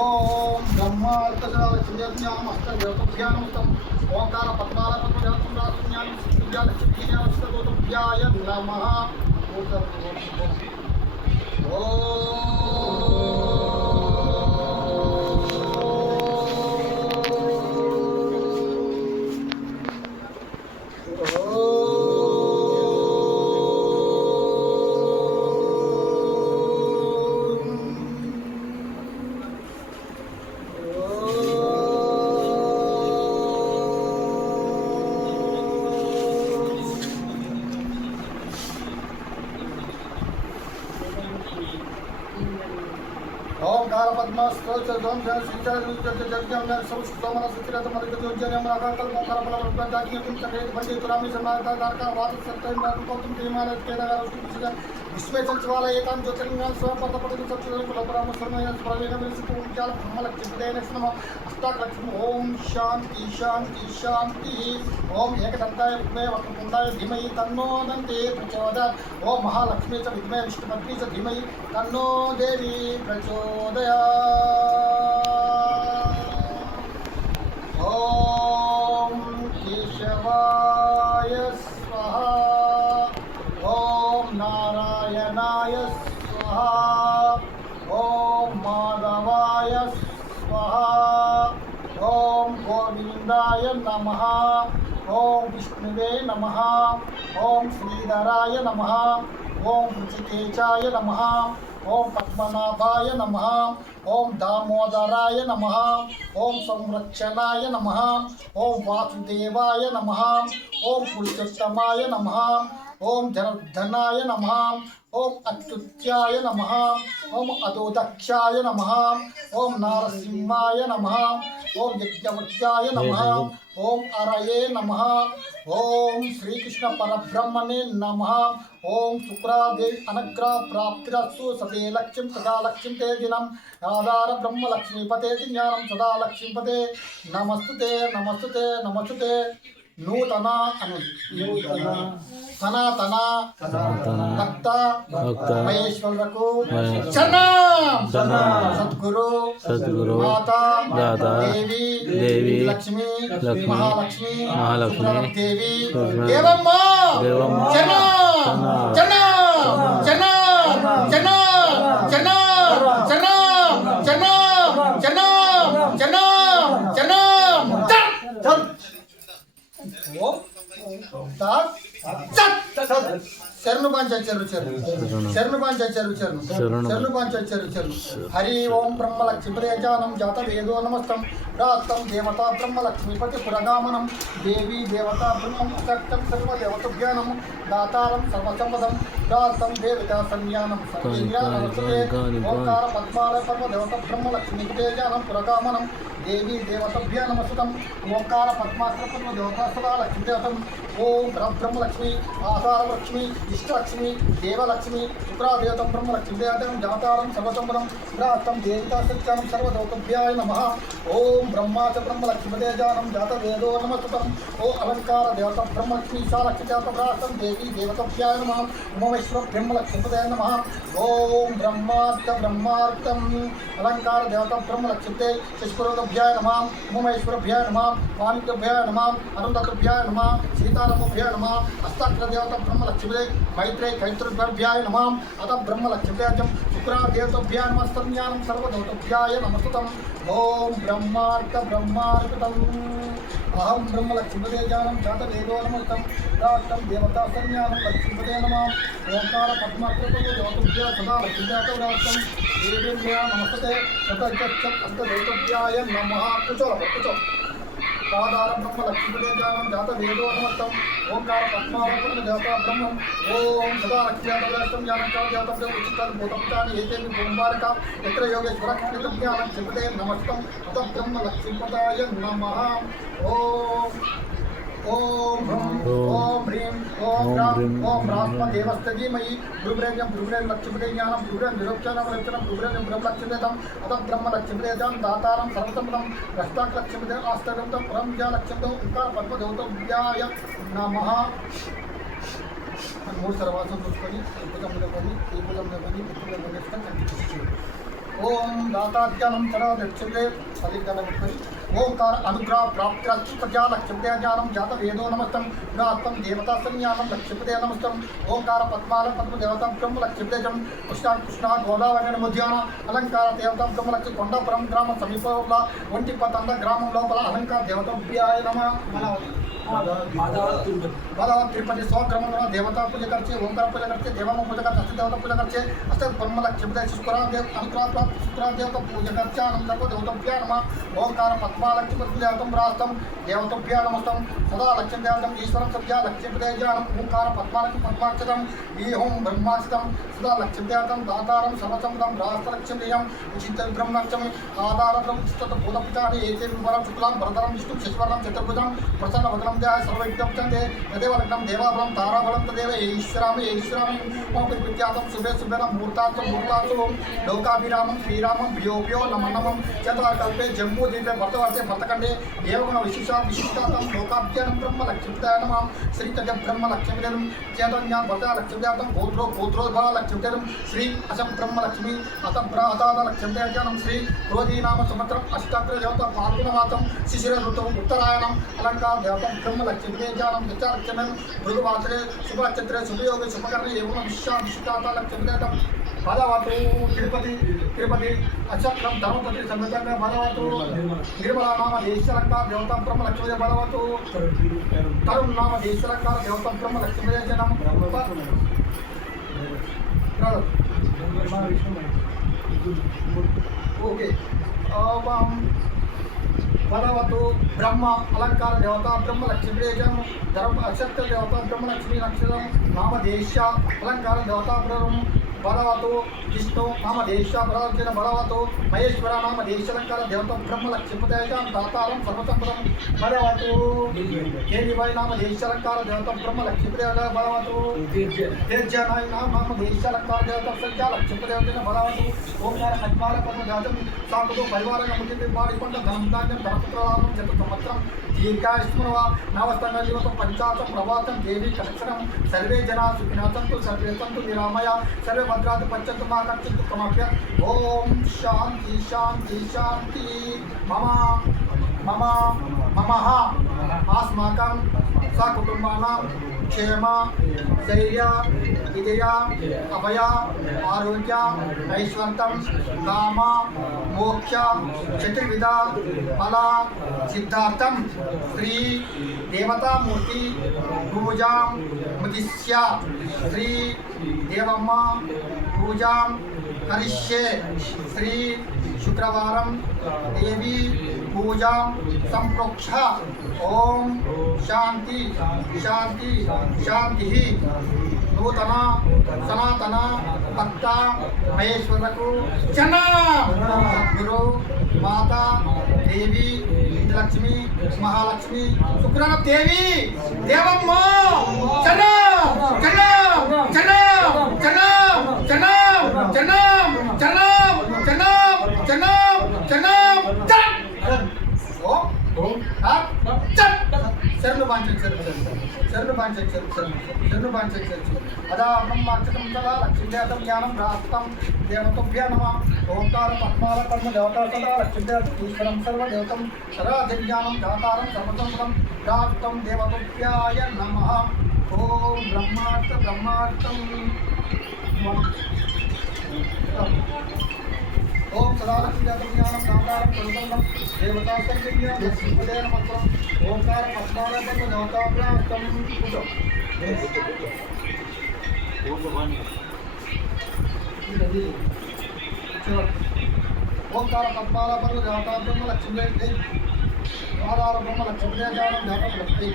ఓం బ్రహ్మార్కసలక్ష్మ్యామస్తవ్యానముతం ఓంకార పద్మాలపద్మాయ నమః. ओंकार पद्मास्त्रोम जगजम संस्कृतमन सुचिरत मरिकजोज्जनम आकाकल ओंकार बलवत्ता जागियम चक्रेत पंडितुरामि समाता दारका वाद सत्यम गौतम प्रेमाल केदार उष्ण विश्वे सचिवालय एकां ज्योतिर्लिंगं स्वपदपटि सत्यं कुलपराम सर्वय स्वर्वेन विसितु उज्जाल ब्रह्मलक्ष्मीदेन नमः. अष्टालक्ष्मी ओम शांति शांति शांति. ओम एकदंताय विद्महे वक्रतुंडाय धीमहि तन्नो दन्ते प्रचोदयात्. ओम महालक्ष्मी च विद्महे विष्णुपत्नी च धीमहि तन्नो देवी प्रचोदयात्. ओम केशवाय स्वाहा. ओम नारायणाय स्वाहा. ओम माधवाय स्वाहा. ओम गोविंदाय नमः. ओम विष्णुवे नमः. ओम श्रीधराय नमः. ओम ऋषिकेशाय नमः. ओम पद्मनाभाय नमः. ओम दामोदराय नमः. ओम संरक्षणाय नमः. ओम वासुदेवाय नमः. ओम पुरुषोत्तमाय नमः. ओम जनार्दनाय नमः. ओम अच्युत्याय नमः. ओम अदोदक्षाय नमः. ओम नारसिंहाय नमः. ओम यज्ञवत्याय नमः. ओम अरये नमः. ओम श्रीकृष्ण परब्रह्मणे नमः. ओम शुक्रादेवी अनुग्रह प्राप्तिरस्तु सते लक्ष्मीं सदा लक्ष्मीं ते दिनम् आधार ब्रह्म लक्ष्मीपते ज्ञानं सदा लक्ष्मीपते नमस्तुते नमस्तुते नमस्तुते. नूतन सनातन भक्त महेश्वरको सद्गुरु माता देवी लक्ष्मी महालक्ष्मी देवी देवम्मा जना जना जना जना जना जना जना जना जना जना शरणु पांचाचार्य हरि ओम ब्रह्मलक्ष्मी जानम जात वेदो नमस्तम रात्तम देवता ब्रह्मलक्ष्मीपति पुरगामनम देवी देवता ब्रह्म सत्यम सर्वदेवतभ्यानम दातारम सर्वसंपदम रात्तम देवता संज्ञानम ओंकार पद्मालय पर्वदेवता ब्रह्मलक्ष्मीपति जानम पुरगामनम देवी देवतभ्या नमस्तम ओंकार पद्माकर देवता सदा लक्ष्मी देवतम. ओम ब्रह्मलक्ष्मी आधारलक्ष्मी इष्टलक्ष्मी देवलक्ष्मी शुक्रादेवतम ब्रह्मलक्ष्मी देवतम जातारम सर्वसंपदम रातम देवता सत्याम सर्वदेवतभ्याय नमः. ओम ब्रह्मा च ब्रह्मलक्ष्मी जानम जात वेदो नमस्तम. ओ अलंकार देवता ब्रह्मलक्ष्मी सालक्ष्मी जात रातम देवी देवतभ्याय नमः. उमेश्वर ब्रह्मलक्ष्मी नमः. ओम ब्रह्मार्तम अलंकार देवता ब्रह्मलक्ष्मी शिष्पुरभ्याय नमः. उमेश्वरभ्याय नमः. वाणिज्यभ्याय नमः. अरुंधतभ्याय नमः. सीतारामभ्याय नमः. अस्ताक्षरदेवता ब्रह्मलक्ष्मी मैत्रेय कैत्रभ्याय नमः. अत ब्रह्मलक्ष्म्यां शुक्रादेवतभ्याय नमः. स्तन्यानं सर्वदेवतभ्याय नमस्तुतम्. ओम ब्रह्मार्कतम् अहम ब्रह्मलक्ष्मीपते जानम जात वेदो नमस्तम राष्ट्रम देवता संज्ञानं लक्ष्मीपते नमः. ओंकार पद्माकृतो देवतभ्या सदा लक्ष्मीजातो राष्ट्रम देवीभ्या नमस्ते ततः नमः. कुचो साधारण ब्रह्म लक्ष्मीपते जानम जात वेदो नमस्तम ओंकार पद्माकृतो देवता ब्रह्मम. ओम सदा लक्ष्मीजातं ज्ञानं च जातं उचितं भूतपतानि एते ओंकारका यत्र योगेश्वर ज्ञानं चिपते नमस्तम ततः ब्रह्म लक्ष्मीपताय नमः. ओम ओम ओम ह्रीं ओम राम ओम रात्मदेवस्तधीमहि गुरुब्रह्मण्यं गुरुब्रह्म लक्ष्मीपते ज्ञानं गुरुब्रह्म निरोक्षणं रक्षणं गुरुब्रह्म ब्रह्मलक्ष्मीदेतं अतः ब्रह्मलक्ष्मीदेतं दातारं सर्वसम्पदं रष्टाकलक्ष्मीदे आस्तगतं परं लक्ष्मीदो ओंकार पद्मदेवतभ्याय नमः. मूर्ति सर्वासन पुष्पनी पूजन बनी ఓం దాతాధ్యానం చర దక్షిణే పదిగణపతి ఓంకార అనుగ్రహ ప్రాప్తిరస్తు ప్రజా లక్ష్మీదే జ్ఞానం జాత వేదో నమస్తం ప్రాప్తం దేవతా సంజ్ఞానం లక్ష్మీదే నమస్తం ఓంకార పద్మాల పద్మ దేవతా బ్రహ్మ లక్ష్మీదేజం కృష్ణ గోదావరి మధ్యాహ్న అలంకార దేవతా బ్రహ్మ లక్ష్మి కొండాపురం గ్రామ సమీపంలో ఒంటిపతండ గ్రామం లోపల అలంకార దేవతాభ్యాయ నమ बादावत तिरुपति 100 क्रम देवता पूजा करते ओंकार पूजा करते देवाम पूजा करते अष्ट देवता पूजा करते अष्ट ब्रह्म लक्ष्मी शुक्रा देव अनुग्रह प्राप्त शुक्रा देवता पूजा करते अनंतर देवताभ्या नमः ओंकार पद्मा लक्ष्मी देवतम रास्तम देवताभ्या नमस्तम सदा लक्ष्मी देवतम ईश्वरम सभ्या लक्ष्मी देवजानम ओंकार पद्मा लक्ष्मी पद्माक्षतम ईहोम ब्रह्माक्षतम सदा लक्ष्मी देवतम दातारम सर्वसंपदम रास्त लक्ष्मी देयम उचित ब्रह्म लक्ष्मी आधारम चित्त भूतपितानि एते विवरम शुक्लां वरदरम विष्णु शशिवर्णं चतुर्भुजं प्रसन्न वदनं सर्वविघ्नं चन्दे तदेव लग्नं देवाबलं ताराबलं तदेव ईश्वरामि मम विद्यातं शुभे शुभेन मुहूर्तात् लोकाभिरामं श्रीरामं भ्यो नमः चतुर्कल्पे जम्बूद्वीपे भरतवर्षे भरतखण्डे एवं विशिष्टातं लोकाभ्यानं ब्रह्म लक्ष्मीदेवाय नमः श्रीतज ब्रह्म लक्ष्मीदेवं चैतन्या भरता लक्ष्मीदेवं गोत्रोद्भव लक्ष्मीदेवं श्री असं ब्रह्म लक्ष्मी अतभ्राताद लक्ष्मीदेवं श्री क्रोधीनाम संवत्सरम् अष्टाग्र देवता फाल्गुनमासं शिशिर ऋतुः उत्तरायणम् अलंकार देवता ब्रह्म लक्ष्मीदेवं दशालक्ष्मी भृगुवासरे शुभनक्षत्रे शुभयोगे शुभकर्णे एवं विशिष्टाता लक्ष्मीदेवं बालावातु तिरुपति अक्षत्रम धर्मपति संगतन बालावातु निर्मला नाम देशलंकार देवता ब्रह्म लक्ष्मी बालावातु तरुण नाम देशलंकार देवता ब्रह्म लक्ष्मी जनम ओके बालावातु ब्रह्म अलंकार देवता ब्रह्म लक्ष्मी धर्म अक्षत्र देवता ब्रह्म लक्ष्मी नक्षत्रम नाम देश अलंकार देवता ब्रह्म बलवतो विष्णु नाम देश बलवतेन बलवतो महेश्वर नाम देशालंकार देवता ब्रह्म लक्ष्मीपदयं दातारं सर्वसंपदं बलवतो केलिवाय नाम देशालंकार देवता ब्रह्म लक्ष्मीपदयं बलवतो तेजनाय नाम देशालंकार देवता संख्या लक्ष्मीपदयं बलवतो ओंकार अज्ञान पद्म जातं साधु परिवार नमते पारिपंड धनधान्यं धनपुत्राणां चतुर्संवत्सरं दीर्घायुष्मनवा नवस्तंग जीवतं पंचाशं प्रवासं देवी कलक्षणं सर्वे जनाः सुखिनः सन्तु सर्वे सन्तु निरामया सर्वे भद्रात् पश्यन्तु मा कश्चित् दुःखमाप्य ओम शांति शांति शांति मम अस्माकं सकुटुम्बानां क्षेम धैर्य विजय अभय आरोग्य ऐश्वर्यं काम मोक्ष चतुर्विध फल सिद्धार्थं श्री देवता मूर्ति पूजा मुदिश्य श्री देवम्म पूजा करिष्ये श्री शुक्रवारं देवी पूजा संप्रोक्ष ओम शांति शांति शांति नूतन सनातन भक्त महेश्वरको चना गुरु माता देवी लक्ष्मी महालक्ष्मी शुक्रान देवी देवम्म चना चना चना चना चना चना चना चना चना चना शरण अदा ब्रह्माक्षतं सदा लक्ष्मीदेवतं ज्ञानं प्राप्तं देवताभ्या नमः ओंकार पद्माल कर्म देवता सदा लक्ष्मीदेवतं ईश्वरं सर्वदेवतं सदा दिव्यानं दातारं सर्वसंपदं प्राप्तं देवताभ्याय नमः ओम ब्रह्मार्थं ओम सदा लक्ष्मीदेवतं ज्ञानं दातारं सर्वसंपदं देवता सर्वज्ञ लक्ष्मीपदे नमः ओंकार पद्माल कर्म देवताभ्यां पूजो ओंकार पद्माल कर्म देवताभ्यां लक्ष्मी आधार ब्रह्म लक्ष्मी ज्ञानं देवता लक्ष्मी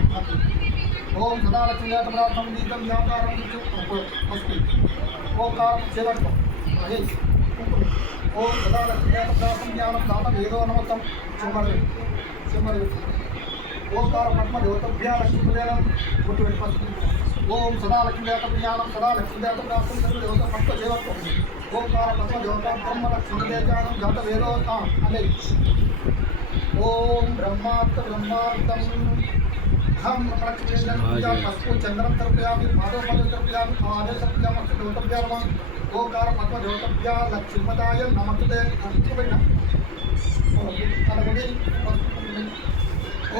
ओम सदा लक्ष्मीदेवतं दीपं ज्ञातारं अस्ति ओंकार सेवक ओम सदा लक्ष्मीदेवतं ज्ञानं दाता वेदो नमस्तं चुमर ओंकार पद्म देवताभ्यां लक्ष्मीदेवं ओम सदा लक्ष्मीदेवतं ज्ञानं सदा लक्ष्मीदेवतं सर्वदेवता भक्त सेवक ओंकार पद्म देवता ब्रह्म लक्ष्मीदेवं जात वेदो अने ओम ब्रह्मार्थं हम लक्ष्मीदेवं पूजा पशु चंद्रं तर्पयामि पादोपल तर्पयामि आदेश तर्पयामि देवताभ्यां ఓంకార పద్మదేవతభ్యా లక్ష్మీపదాయ నమస్తే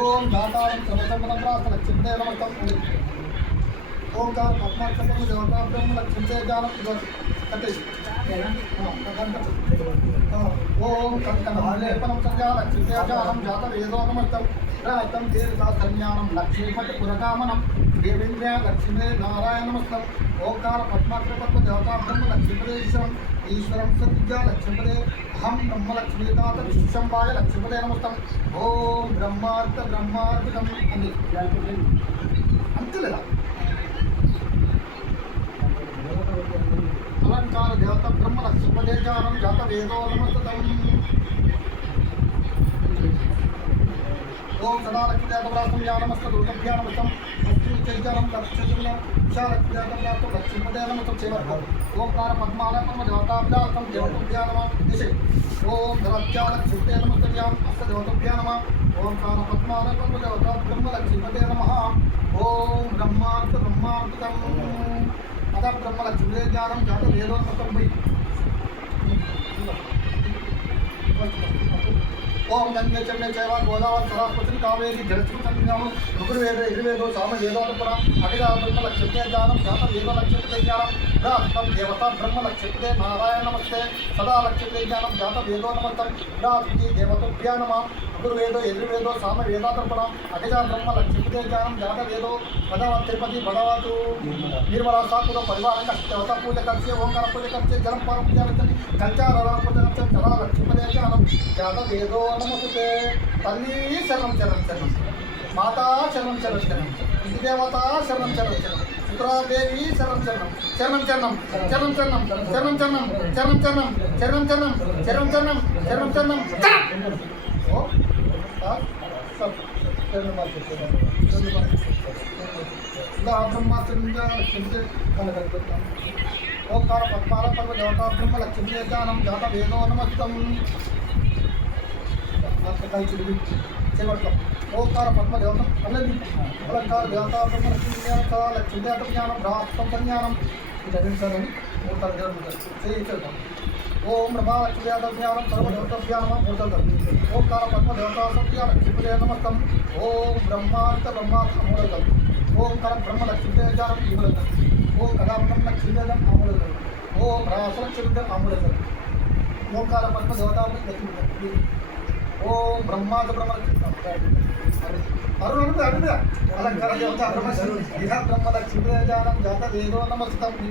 ఓం దాతారం సర్వసంపదం లక్ష్మీపదే నమస్తం ఓంకార పద్మాక్షరం దేవతాభ్యం లక్ష్మీపదే జానం కట్టేసి ఓం కంకణం సంధ్యా లక్ష్మీపదే జానం జాత వేదో నమస్తం రాతం దీర్ఘాసన్యానం లక్ష్మీపతి పురకామనం దేవేంద్ర లక్ష్మీ నారాయణ నమస్తం ఓంకార పద్మాక్షర పద్మ దేవతాభ్యం లక్ష్మీపదే ఈశ్వరం సత్య లక్ష్మీపదే అహం బ్రహ్మలక్ష్మీదాత విశ్వంబాయ లక్ష్మీపదే నమస్తం ఓం బ్రహ్మార్పితం అని అంతేలేదా అలంకార దేవత బ్రహ్మ లక్ష్మీపదే జానం జాత వేదో నమస్తం ఓం సదా లక్ష్మీదేవతాం యానమస్త దుర్గభ్యా నమస్తం లక్ష్మీచైత్యానం లక్ష్మీచైత్యం లక్ష్మీదేవతాం లక్ష్మీపదే నమస్తం చేవర్గం ఓంకార పద్మాలయ పద్మ దేవతాభ్యాసం దేవతాభ్యా నమః దిశే ఓం ధరత్యా లక్ష్మీపదే నమస్తం అస్త దేవతాభ్యా నమః ఓంకార పద్మాలయ పద్మ దేవతా బ్రహ్మ లక్ష్మీపదే నమః ఓం బ్రహ్మార్పితం అద బ్రహ్మ లక్ష్మీపదే జ్ఞానం జాత వేదోన్మతం వై ఓం గంగే చండే చైవ గోదావరి సరస్వతి కావేరి జలశ్రీ సంజ్ఞానం ఋగ్వేద యజుర్వేదో సామవేదోత్తర అభిగా బ్రహ్మ లక్ష్మీపదే జ్ఞానం జాత వేదో లక్ష్మీపదే జ్ఞానం రాత్రం దేవత బ్రహ్మ లక్ష్మీపదే నారాయణ నమస్తే సదా లక్ష్మీపదే జ్ఞానం జాత వేదో నమస్తం రాత్రి దేవతభ్యా నమః ఋగ్వేదో యజుర్వేదో సామవేదాతర్పణ అభిగా బ్రహ్మ లక్ష్మీపదే జ్ఞానం జాత వేదో భగవ తిరుపతి భగవతు నిర్మలా సాకుల పరివారం దేవత పూజ కర్చే ఓంకార పూజ కర్చే జలం పార పూజ కంచార పూజ కర్చే సదా లక్ష్మీపదే జ్ఞానం జాత వేదో నమస్తే తల్లి శరణం చరణం చరణం మాతా శరణం చరణం చరణం ఇంటి దేవత శరణం చరణం చరణం సుత్రాదేవి శరణం చరణం చరణం చరణం చరణం చరణం చరణం చరణం చరణం చరణం చరణం చరణం చరణం చరణం చరణం చరణం ఓ सब ओंकार पद्माल पर्व देवता ब्रह्म लक्ष्मी ज्ञानम जात वेदो नमस्तं ओंकार पद्म देवता अलंकार देवता ब्रह्म लक्ष्मी ज्ञानम सदा लक्ष्मी देवता ज्ञानम राष्ट्रम संज्ञानम ओम ब्रह्मा लक्ष्मी देवता ज्ञानम सर्व देवता ज्ञानम ओंकार पद्म देवता सत्य लक्ष्मी नमस्तं ओम ब्रह्मार्थ ब्रह्मार्थ अमोलकम ओंकार ब्रह्म लक्ष्मी ज्ञानम अमोलकम ओम कदा ब्रह्म लक्ष्मी ज्ञानम अमोलकम ओम रासम चिंतन अमोलकम ओंकार पद्म देवता लक्ष्मी ओम ब्रह्मार्थ ब्रह्म अरुण अलंकार देवता ब्रह्म लक्ष्मी ज्ञानम जात वेदो नमस्तं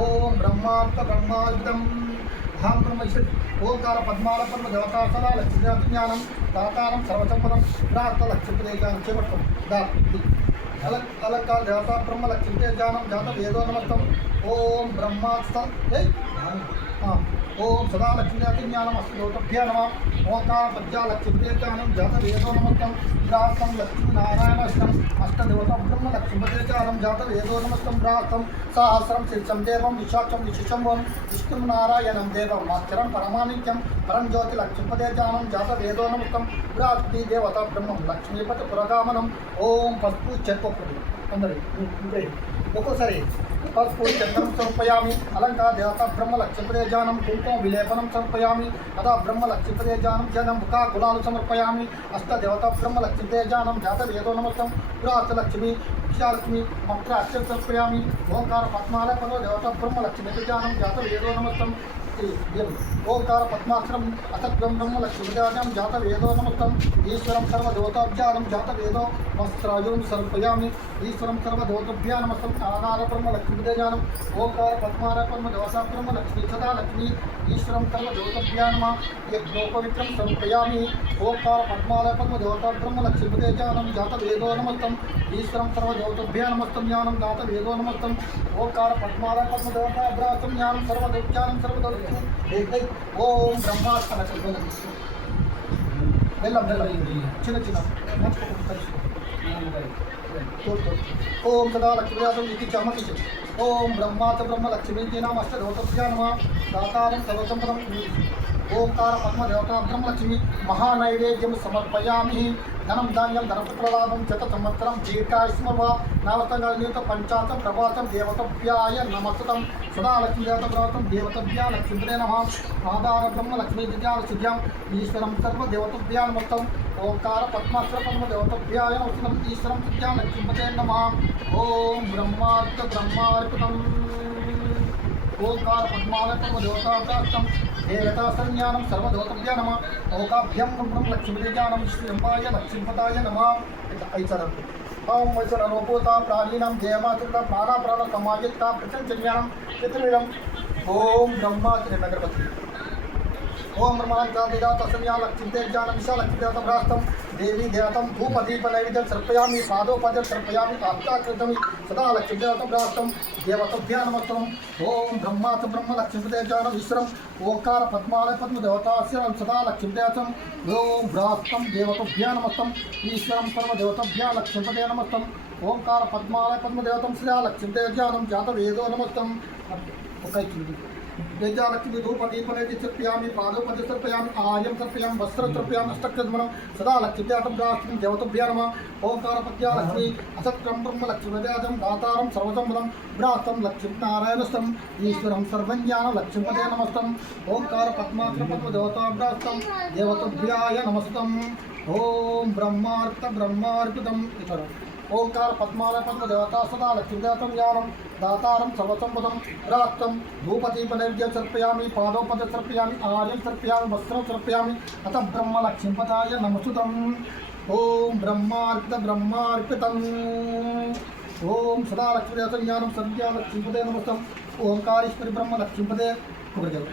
ओम ब्रह्मार्थ ब्रह्मार्पितम अहं ब्रह्मश्री ओंकार पद्माल पद्म देवता सदा लक्ष्मी ज्ञानम दातारं सर्वसंपदं प्राप्त लक्ष्मीपदे ज्ञानं चेपट्टं अलंकार देवता ब्रह्म लक्ष्मीपदे ज्ञानं जात वेदो नमस्तं ओम ब्रह्मास्त्र ओम सदा लक्ष्मी ज्ञानम अस्तु देवताभ्यः नमः ओंकार पद्या लक्ष्मीपदे ज्ञानं जात वेदो नमस्तं प्राप्तं लक्ष्मी नारायणाष्टम अष्टदेवता ब्रह्म लक्ष्मीपदे ज्ञानं जात वेदो नमस्तं प्राप्तं सहस्रं शीर्षं देवं विशाखं विशिशम्भं विष्णुं नारायणं देवं मास्टरं परमानित्यं परं ज्योति लक्ष्मीपदे ज्ञानं जात वेदो नमस्तं प्राप्ति देवता ब्रह्म लक्ष्मीपति पुरगामनं ओम पस्पु चक्कोपरि अंदर ఒక్కోసారి పసుపు చంద్రం సమర్పయామి అలంకార దేవత బ్రహ్మ లక్ష్మీపదే జ్ఞానం కుంకుమ విలేపనం సమర్పయామి అదా బ్రహ్మ లక్ష్మీపదే జ్ఞానం జనం ముఖ గులాలు సమర్పయామి అష్ట దేవత బ్రహ్మ లక్ష్మీపదే జ్ఞానం జాత వేదో నమస్తం పురాస్త లక్ష్మి విశాలక్ష్మి మంత్ర అక్షర సమర్పయామి ఓంకార పద్మాలయ పదో దేవత బ్రహ్మ లక్ష్మీపదే జ్ఞానం జాత వేదో నమస్తం ओंकार पद्माक्षरम असत्यम ब्रह्म लक्ष्मीपदे जात वेदो नमस्तं ईश्वरं सर्वदेवताभ्यां जात वेदो वस्त्रायुं समर्पयामि ईश्वरं सर्वदेवताभ्यां नमस्तं आधार ब्रह्म लक्ष्मीपदे ज्ञानम ओंकार पद्मालय ब्रह्म देवता ब्रह्म लक्ष्मी सदा लक्ष्मी ईश्वरं सर्वदेवताभ्यां नमः यज्ञोपवित्रं समर्पयामि ओंकार पद्मालय ब्रह्म देवता ब्रह्म लक्ष्मीपदे ज्ञानम जात वेदो नमस्तं ईश्वरं सर्वदेवताभ्यां नमस्तं ज्ञानं जात वेदो नमस्तं ओंकार पद्मालय ब्रह्म देवता ब्राह्मं ज्ञानं सर्वदेवज्ञानं सर्वदेव ओम ब्रह्मास्त्र बेल्लम चिन्न चिन्न ओम सदा लक्ष्मी चमकी ओम ब्रह्माच ब्रह्म लक्ष्मी नाम अष्टदेवताभ्यां नमः दातारं सर्वसंपदं ఓంకార పద్మదేవత బ్రహ్మలక్ష్మి మహానైవేద్యం సమర్పయామి. ధనం ధాన్యం ధనపుత్రలాభం చత సంవత్సరం దీర్ఘాయుష్మవ నవతంగ పంచాశం ప్రభాతం దేవతభ్యాయ నమస్తం. సదా లక్ష్మీ దేవత ప్రభాతం దేవతభ్యా లక్ష్మీదే నమ. ఆధార బ్రహ్మ లక్ష్మీ దివ్యాల శుద్ధ్యం ఈశ్వరం సర్వదేవతభ్యా నమస్తం. ఓంకార పద్మాక్షర పద్మదేవతభ్యాయ నమస్తం. ఈశ్వరం శుద్ధ్యా లక్ష్మీపతే నమ. ఓం బ్రహ్మార్పితం. ఓంకార పద్మాలయ పద్మదేవతాభ్యాస్తం దేవతాసన్యానం సర్వదేవతభ్యా నమ. ఓకాభ్యం బ్రహ్మ లక్ష్మీదేజానం శ్రీంబాయ లక్ష్మీపదాయ నమ. ఐచరం ఓం వైచరనోపూత ప్రాణీనం దేవాతుల ప్రాణ సమాయుక్త ప్రచంచన్యానం చిత్రమిదం. ఓం బ్రహ్మాగ్రపతి. ఓం బ్రహ్మాంకాదిదాతసన్యా లక్ష్మీదేజానం విశా లక్ష్మీదేవతాభ్యాస్తం దేవీ దేవతం ధూపదీప నైవేద్యం సమర్పయామి. పాదోపద్యం సమర్పయామి. ఆప్తాకృతం సదా లక్ష్మీదేవతాభ్యాస్తం దేవతభ్యా నమస్తం. ఓం బ్రహ్మాత బ్రహ్మ లక్ష్మీదేవతానం ఈశ్వరం. ఓంకార పద్మాలయ పద్మదేవతాశ్వరం సదా లక్ష్మీదేవతం. ఓం భ్రాస్తం దేవతభ్యా నమస్తం. ఈశ్వరం సర్వదేవతభ్యా లక్ష్మీపదే నమస్తం. ఓంకార పద్మాలయ పద్మదేవతం శ్రీ లక్ష్మీదేవజానం జాతవేదో నమస్తం. వేదాలక్ష్మి ధూపదీపనైతి తర్పయామి. పాదోపది తర్పయామి. ఆర్యం తర్పయామి. వస్త్రం తర్పయామి. అష్టకృతం సదా లక్ష్మీదేవతం రాష్ట్రం దేవతభ్యా నమ. ఓంకార పద్యాలక్ష్మి అసత్రం బ్రహ్మ లక్ష్మీవేదం దాతారం సర్వసంపదం భ్రాస్తం లక్ష్మీనారాయణస్థం ఈశ్వరం సర్వజ్ఞానం లక్ష్మీపదే నమస్తం. ఓంకార పద్మాక్షర పద్మదేవతాభ్యాస్తం దేవతభ్యాయ నమస్తం. ఓం బ్రహ్మార్పితం. ఇతర ఓంకార పద్మాలయ పద్మదేవతా సదా లక్ష్మీదేవతం జ్ఞానం దాతారం సర్వసంపదం రాత్రం ధూపదీప నైవేద్యం సమర్పయామి. పాదోపద సమర్పయామి. ఆర్యం సమర్పయామి. వస్త్రం సమర్పయామి. అత బ్రహ్మ లక్ష్మీపదాయ నమస్తుతం. ఓం బ్రహ్మార్పితం. ఓం సదా లక్ష్మీదేవతం జ్ఞానం సద్యా లక్ష్మీపదే నమస్తం. ఓంకారేశ్వరి బ్రహ్మ లక్ష్మీపదే కుబదేవ.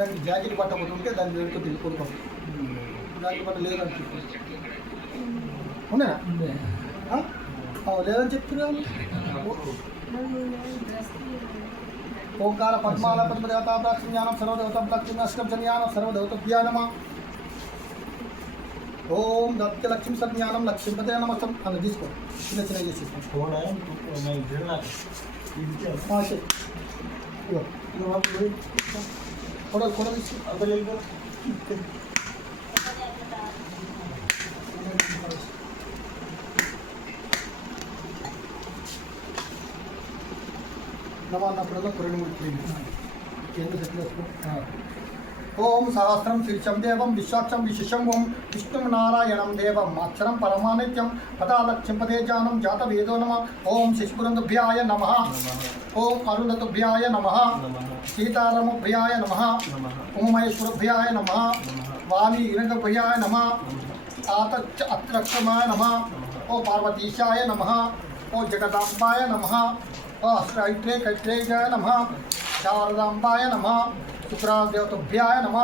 దానికి జాకెట్ బట్ట ఒకటి ఉంటే దాన్ని వెనుక తిరుగుకుంటాం. జాకెట్ బట్ట లేదని చెప్పి ఉన్నాయా లేదని చెప్తున్నాను. ఓంకార పద్మాల పద్మదేవతాభ్యాస్తం జ్ఞానం సర్వదేవతాభ్యాస్తం అష్టం జ్ఞానం సర్వదేవతభ్యా నమ. ఓం దత్యలక్ష్మి సజ్ఞానం లక్ష్మీపదే నమస్తం. అలా తీసుకో చిన్న చిన్న చేసేస్తాం. కూడా తీసి నవాన్నప్పుడల్లా కొరడి ముడి. ఓం సహస్రం శీర్షం దేవం విశ్వాక్షం విశిషం ఓం విష్ణుం నారాయణం దేవం అక్షరం పరమానిత్యం పదా లక్ష్మీపదే జానం జాతవేదో నమ. ఓం శశిపురందుభ్యాయ నమ. ఓం అరుణతుభ్యాయ నమ. సీతారాముభ్యాయ నమ. ఉమమహేశ్వరుభ్యాయ నమ. వాణి ఇరంగభ్యాయ నమ. అత్రక్షమాయ నమ. ఓ పార్వతీశాయ నమ. ఓ జగదాంబాయ నమ. ఓ కైత్రేయాయ నమ. శారదాంబాయ నమ. శుక్రాదేవతభ్యాయ నమ.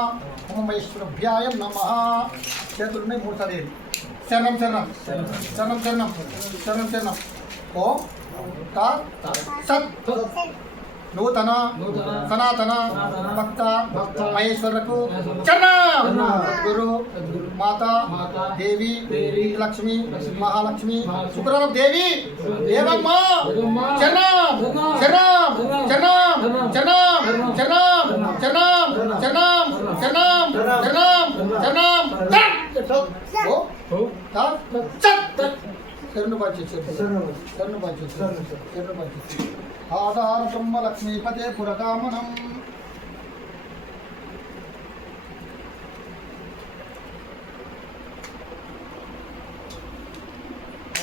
ఉమమహేశ్వరుభ్యాయ నమ. చేతులున్నాయి మూడు సార్లు శరణం శరణం శరణం శరణం శరణం శరణం. ఓం సత్ నూతన సనాతన భక్త మహేశ్వరులకు చరణం. గురు మాత దేవి లక్ష్మి మహాలక్ష్మి శుక్రవారం దేవి దేవమ్మ చరణం చరణం చరణం చరణం చరణం చరణం చరణం చరణం చరణం చరణం. శరణు ఆధార బ్రహ్మ లక్ష్మీపతే పురకామనం.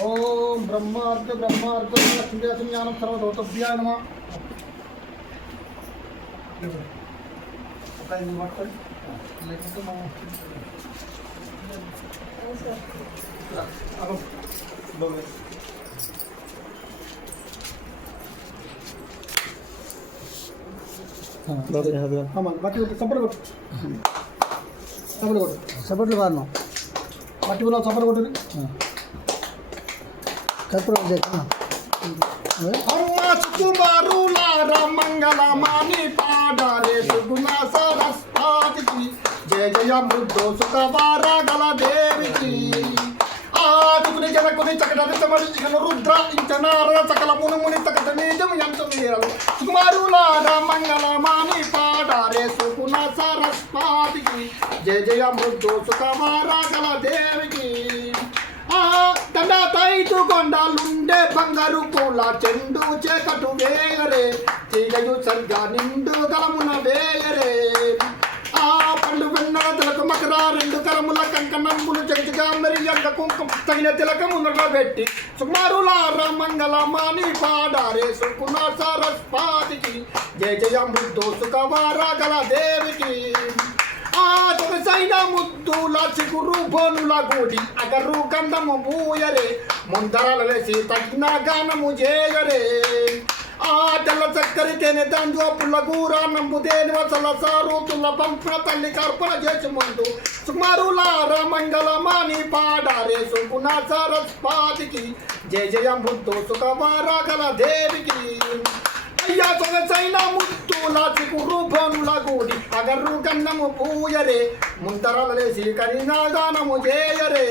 ఓం బ్రహ్మార్క లక్ష్మీదేవం జ్ఞానం సర్వదౌతభ్యాయ నమ. సపోర్ట్లు వాడినాం మట్టి ఉన్న సపోర్ట్ కొట్టు. మంగళమాని పాడారే సుగుణ సరస్తా మృదో సుఖవారాగల దేవికి ఆదుకుని జనకుని చకటరితమరిచికను రుద్ర ఇంచనార సకల మునుముని తకట నీజం ఎంత మీరలు సుకుమారులార మంగళమాని పాడారే సుకున సరస్వాతికి జయ జయ మృదో సుఖవారాగల దేవికి దండ తైతు కొండలుండే బంగారు పూల చెండు చేకటు వేయరే తీగయు సరిగా నిండు గలమున వేయరే పండు వెన్నెల తిలక మకర రెండు కరముల కంకణంబులు జగజగా మెరియంగ కుంకుమ తగిన తిలకమున పెట్టి సుకుమారులార మంగళమాని పాడారే సుకున సరస్వాతికి జయ జయ మృదో సుఖవారాగల దేవికి సైన ముద్దుల చిగురు బోనుల గూడి అగరు గంధము పూయరే ముందరలేసి తగ్గిన గానము చేయరే తెల్ల చక్కరి తేనె దండు పుల్ల కూర నంబు దేని వసల సారుతుల పంప తల్లి కర్పణ చేసి ముందు సుకుమారులార మంగళమాని పాడారే సుకున సరస్వాతికి జయ జయ మృదో సుఖవారాగల దేవికి అయ్యా సొగసైన ముత్తుల చిగురు బోనుల గూడి అగర్రు గన్నము పూయరే ముందరలేసి కరినాగానము చేయరే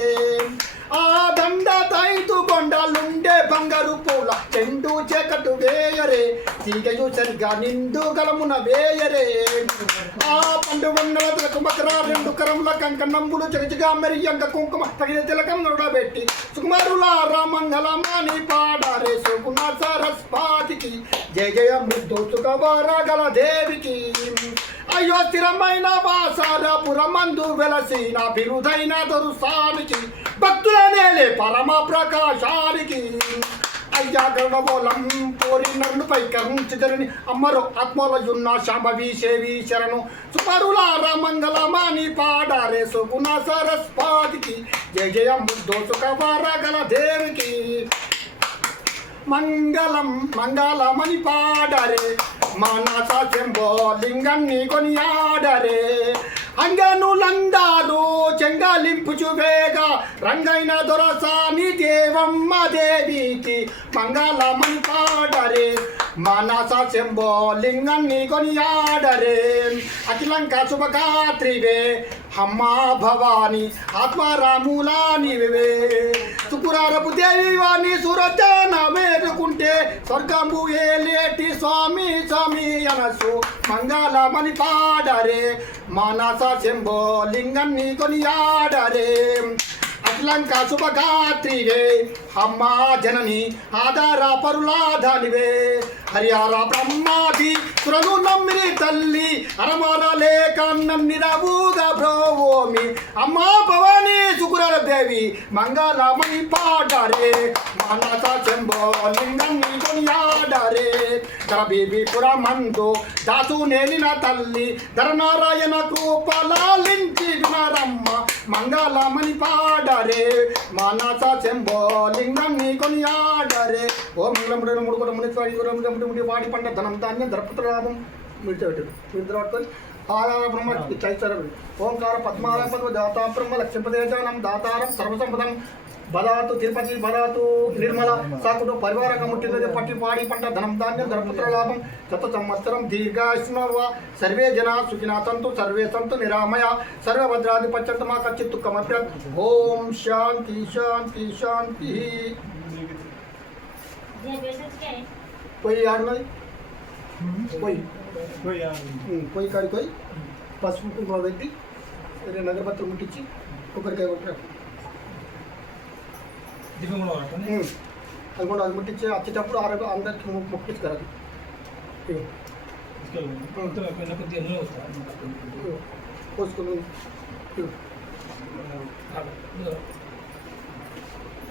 దండ తైతు కొండలుండే బంగారు పూల చెండు చేకటు వేయరే తీగయు సరిగా నిండు గలమున వేయరే పండు వన్నెల తిలక మకర రెండు కరముల కంకణంబులు జగజగా మెరియంగ కుంకుమ తగిన తిలకం నొడబెట్టి సుకుమారులార మంగళమాని పాడారే సుకున సరస్వాతికి జయ జయ మృదో సుఖవారాగల దేవికి అయ్యో స్థిరమైన వాసారపురమందు వెలసిన బిరుదైన దొరుసానికి భక్తుల నేలే పరమ ప్రకాశానికి అయ్యా గరుడబోలం పోరి నరులపై కరుణించదని అమ్మరు ఆత్మలయున్న శాంభవి సేవి శరణు సుకుమారులార మంగళమాని పాడారే సుకున సరస్వాతికి జయ జయ మృదో సుఖవారాగల దేవికి మంగళం మంగళమని పాడరే మానస చెంబో లింగాన్ని కొనియాడరే అంగనులందారు చెంగాలింపుచు వేగ రంగైన దొరసాని దేవమ్మ దేవికి మంగళమని పాడరే మానస చెంబో లింగాన్ని కొనియాడరే అఖిలంక శుభగాత్రివే అమ్మా భవాని ఆత్మారాములా నీవే తుకురారపు దేవి వాణి సురజన వేడుకుంటే స్వర్గంబు ఏలేటి స్వామి స్వామి అనసు మంగళమని పాడరే మానస శంభో లింగాన్ని కొనియాడరే అఖిలంక శుభగాత్రివే అమ్మా జనని ఆధార పరులాధానివే హరిహర బ్రహ్మాది సురను నమ్మిరి తల్లి అరమాన లేక నమ్మిరవుగా బ్రోవోమి అమ్మా భవాని సుకురాల దేవి మంగళమని పాడరే మానస శంభో లింగాన్ని కొనియాడరే దరబీబీపురమందు దాసు నేలిన తల్లి ధరనారాయణ కృపలాలించి గుణరమ్మ మంగళమని పాడరే మానస శంభో లింగాన్ని కొనియాడరే ఓ మంగళముడు మూడు కూడా మునిస్వాడి వాడి పంట ధనం ధాన్యం ధరపత్ర లాభం మీరు పట్టుకొని ఆధార బ్రహ్మ చైతర ఓంకార పద్మాల పద్మ దాతా బ్రహ్మ లక్ష్మీపదేజానం దాతారం సర్వసంపదం బదాతు తిరుపతి బదాతు నిర్మల సాకుడు పరివారంగా ముట్టింది పట్టి పాడి పంట ధనం ధాన్యం ధరపుత్ర లాభం శత సంవత్సరం దీర్ఘాయుష్మ సర్వే జనా సుఖినా సంతు సర్వే సంతు నిరామయ సర్వ భద్రాధిపత్యంత మా కచ్చిత్తు కమప్య ఓం శాంతి శాంతి శాంతి పోయి ఆడినది పోయి కాడికి పోయి పసుపు కుంకుమ పెట్టి నగరపత్రం ముట్టించి కొబ్బరికాయ కొట్టారు అది కూడా అది ముట్టించి వచ్చేటప్పుడు అందరికి ముట్టించుతారు అది పోసుకుని